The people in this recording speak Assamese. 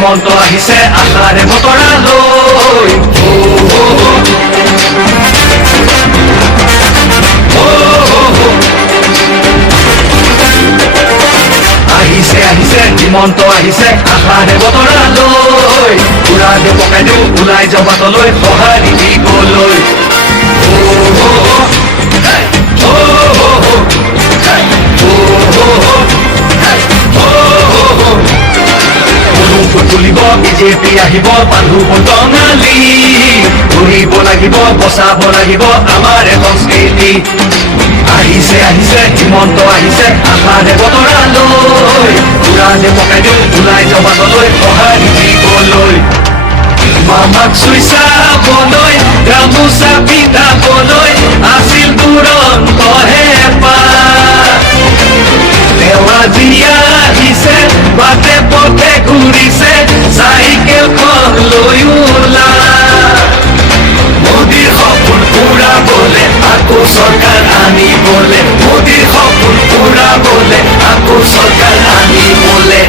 হিমন্ত আহিছে আশাৰে বতৰা লৈ আহিছে আহিছে হিমন্ত আহিছে আশাৰে বতৰা লৈ উৰা দিওঁ পকাই দিওঁ ওলাই যাওঁ বাটলৈ সঁহাৰি দিবলৈ তুলিব বিজেপি আহিব বান্ধু বটঙালী ঘূৰিব লাগিব বচাব লাগিব আমাৰ সংস্কৃতি আহিছে আহিছে হিমন্ত আহিছে আশাৰে বতৰা লৈ উৰা দিওঁ পকাই দিওঁ ওলাই যাওঁ বাটলৈ সঁহাৰি দিবলৈ মামাক চুই চাবলৈ গামোচা পিন্ধাবলৈ আছিল দুৰন্ত হেঁপাহ তেওঁ আজি আহিছে বাটে পথে ঘূৰিছে চাইকেলখন লৈ ওলা মোদীৰ সপোন পুৰাবলে আকৌ চৰকাৰ আনিবলে মোদীৰ সপোন পুৰাবলে আকৌ চৰকাৰ আনিবলে